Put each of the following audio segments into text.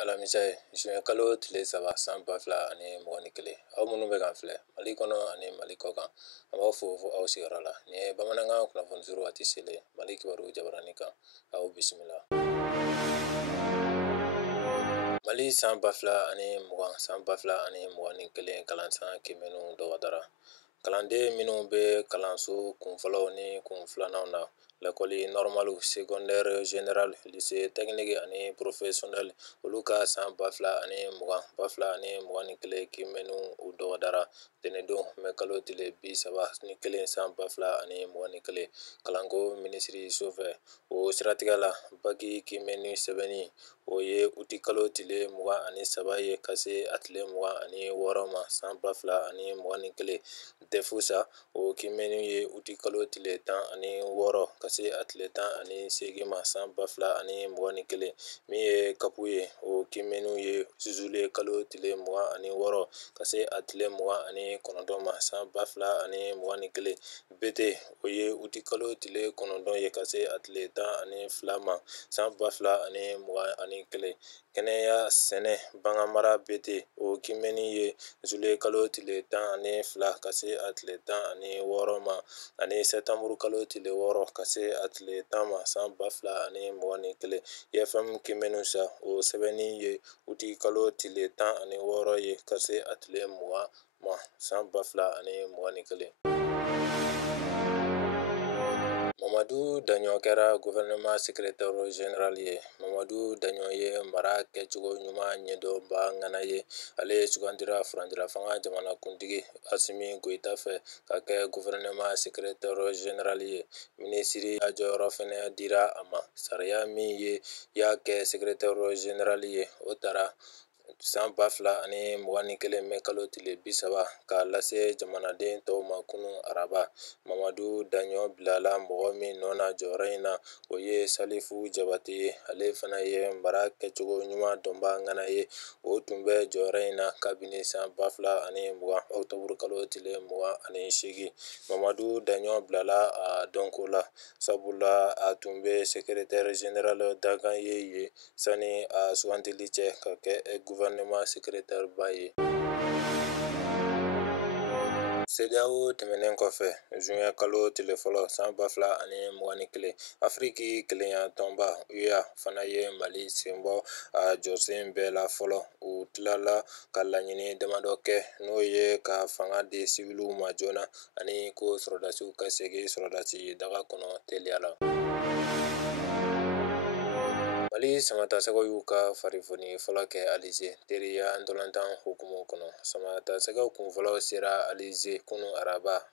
alamisa ye juin kalo tile 3 san 2021 aw minnu bɛ kan filɛ Mali kɔnɔ ani Mali kɔ kan an b'aw fo aw sigiyɔrɔ la ni ye bamanankan kunnafoni suru waati selen Mali kibaru jabarani kan aw bisimila. Mali san 2020 san 2021 kalansan kɛmɛnu dɔgɔdara kalanden minnu bɛ kalanso kunfɔlɔw ni kunfilananw na l'école normale secondaire générale lycée technique ani professionnel olu ka san 2021 kɛmɛnu u dɔgɔdara tɛnɛndon mɛ kalo tile 31 san 2021 kalanko minisiri sofɛ o siratigɛ la baki kɛmɛni sɛbɛnni o ye uti kalo tile 23 ye ka se a tile 26 ma san 2021 defusa o kɛmɛni ye uti kalo tile 16 ka se a tile 18 ma san 2021 min ye kapu ye o kɛmɛnu ye zuzule kalo tile 26 ka se a tile 29 ma san 2021 bete o ye uti kalo tile 9 ye ka se a tile 12 ma san 2021 kɛnɛya sɛnɛ bangamara bete o kɛmɛni ye zule kalo tile 12 ka se a tile 16 ma ani sɛtanburu kalo tile 6 ka se a tile 10 ma san 2021 IFM kɛmɛnu sa o sɛbɛnni ye uti kalo tile 16 ye ka se a tile 20 ma san 2021. Mamadu Daɲɔ kɛra gouvernement secrétaire général ye. Mamadu Daɲɔ ye mara kɛcogo ɲuman ɲɛdɔnba ŋana ye. Ale sugandira Faranjira fanga jamanakuntigi Asimi Goyita fɛ ka kɛ gouvernement secrétaire général ye. Minisiri a jɔyɔrɔ fɛnɛ dira a ma. Sariya min y'a kɛ secrétaire général ye o tara san 2021 mɛ kalo tile 30 k'a lase jamanaden tɔw ma kunun araba. Mamadu Daɲɔ bilala mɔgɔ min nɔ na jɔyɔrɔ in na o ye Salifu Jabate ye. Ale fana ye mara kɛcogo ɲuman dɔnba ŋana ye. O tun bɛ jɔyɔrɔ in na kabini san 2020 octobre kalo tile 28. Mamadu Daɲɔ bilala a dɔnko la sabula a tun bɛ secrétaire général dakan ye sani a sugantili cɛ ka kɛ gouvernement secrétaire ba ye. CEDEAO tɛmɛnen kɔfɛ juin kalo tile fɔlɔ san 2021 Afriki kelenya tɔnba UEA fana ye Mali senbɔ a jɔsen bɛɛ la fɔlɔ. U tilala ka laɲini damadɔ kɛ n'o ye ka fanga di siwiliw ma joona ani ko sɔrɔdasiw ka segin sɔrɔdasi daga kɔnɔ teliya la. Mali samatasɛgɛw y'u ka farifoni fɔlɔ kɛ Alizé teriya ntolantan hukumu kɔnɔ. Samatasɛgɛw kunfɔlɔ sera Alizé kunun araba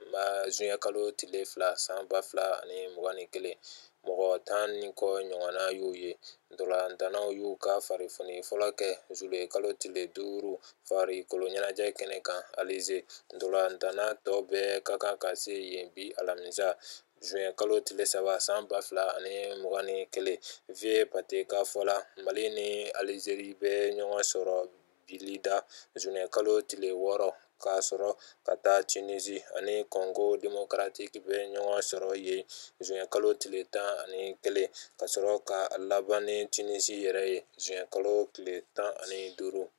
juin kalo tile 2 san 2021 mɔgɔ 10 ni kɔ ɲɔgɔnna y'u ye. Ntolantanaw y'u ka farifoni fɔlɔ kɛ juillet kalo tile 5 farikolo ɲɛnajɛ kɛnɛ kan Alizé. Ntolantana tɔ bɛɛ ka kan ka se yen bi alamisa juin kalo tile 3 san 2021 Vie Pateka fɔla Mali ni Alizeri bɛ ɲɔgɔn sɔrɔ Bilida juin kalo tile 6 k'a sɔrɔ ka taa Tunisie ani Congo démocratique bɛ ɲɔgɔn sɔrɔ yen juin kalo tile 11 ka sɔrɔ ka laban ni Tunisie yɛrɛ ye juin kalo tile 15.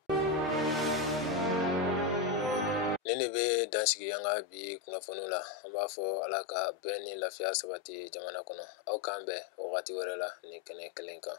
Nin de bɛ dansigi an ka bi kunnafoniw la. An b'a fɔ Ala ka bɛn ni lafiya sabati jamana kɔnɔ. Aw k'an bɛn wagati wɛrɛ la nin kɛnɛ kelen kan.